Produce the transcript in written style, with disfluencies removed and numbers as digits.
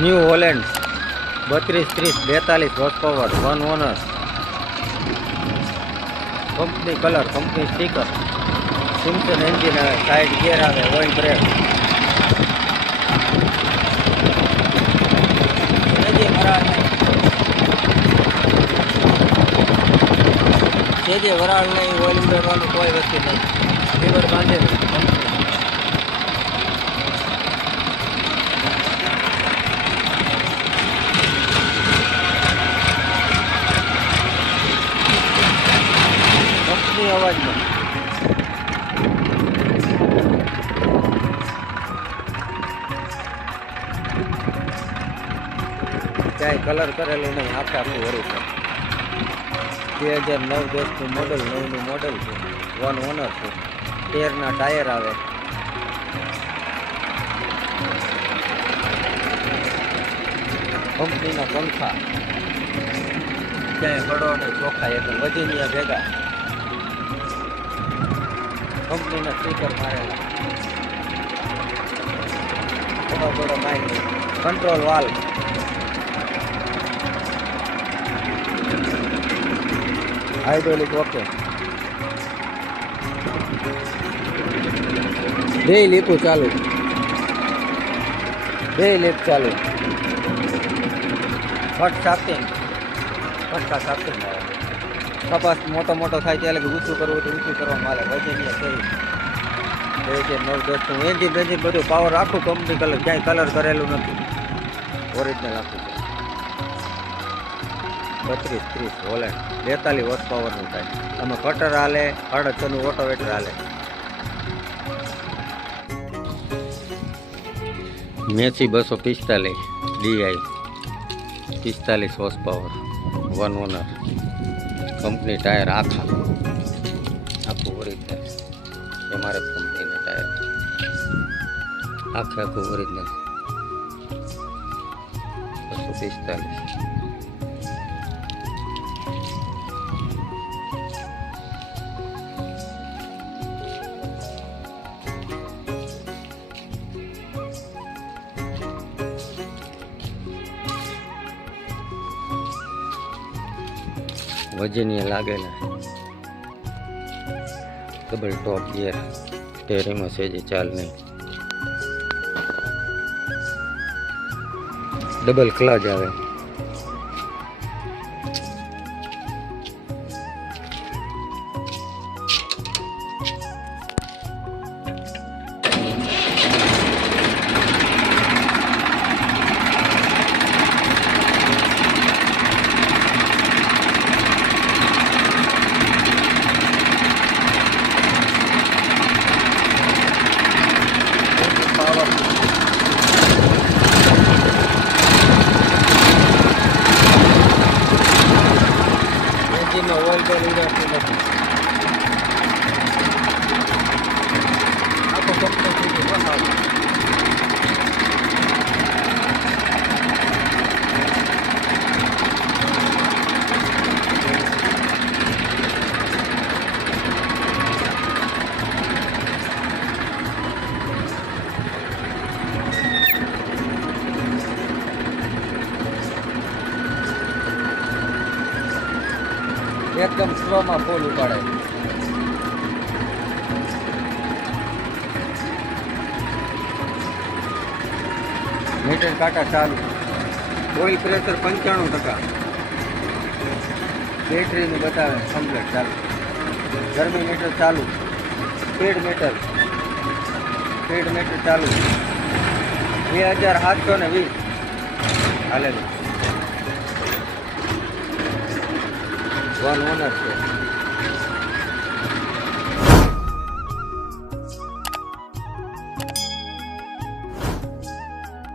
New Holland 32 30 42 horse power 1 owner, company colour, company sticker, Simpson engine આવે, side gear આવે, oil brake, સેજે વરાળ નહીં, ઓઇલ ઉડાડવાનું કોઈ વસ્તુ નહીં, લીવર બાંધેલું. કંપની અવાજમાં ક્યાંય કલર કરેલું નહીં, આખે આખું ઓરિજિનલ. 2009 10નું મોડલ, 9નું મોડલ છે, 1 ઓનર છે, 13ના ટાયર આવે. કંપનીના પંખા ક્યાંય ગળો નહીં, ચોખ્ખા એકદમ વજનિયા ભેગા. કંપનીના સ્ટીકર મારેલા, થોડો માઇક, કંટ્રોલ વાલ, હાઇડ્રોલિક ઓકે, બે લીપું ચાલુ, બે લીપ ચાલુ, ફટ સાફિંગ, ફટકા સાફિંગ આવે. કપાસ મોટો થાય ત્યારે ઊંચું કરવું તો ઊંચું કરવામાં આવે. વજનિયા કેવી 2009 10નું એન્જિન બેન્જિન બધું પાવર, આખું કંપની કલર, ક્યાંય કલર કરેલું નથી, ઓરિજિનલ આખું છે. 32 30 હોલેન્ડ 42 હોર્સ પાવરનું થાય. તમે કટર હાલે, 6.5નું ઓટોવેટર હાલે. Massey 245 DI 45 horse power, 1 owner, company tyre આખું ઓરિજિનલ, MRF કંપનીના ટાયર આખું ઓરિજિનલ. 245 વજનિયા લાગેલા, ડબલ ટોપ ગિયર, સ્ટેરિંગમાં સેજે ચાલ નહીં, ડબલ ક્લચ આવે. ઓઇલ બેલ ઉડાડતું નથી, આખો કંપની બનાવું. એકદમ સ્લોમાં ફૂલ ઉપાડે. મીટર કાંટા ચાલુ, ઓઇલ પ્રેશર 95%, બેટરીનું બતાવે કમ્પ્લીટ ચાલુ, ગરમી મીટર ચાલુ, સ્પીડ મીટર ચાલુ, 2720 હાલેલું. 1 ઓનર છે.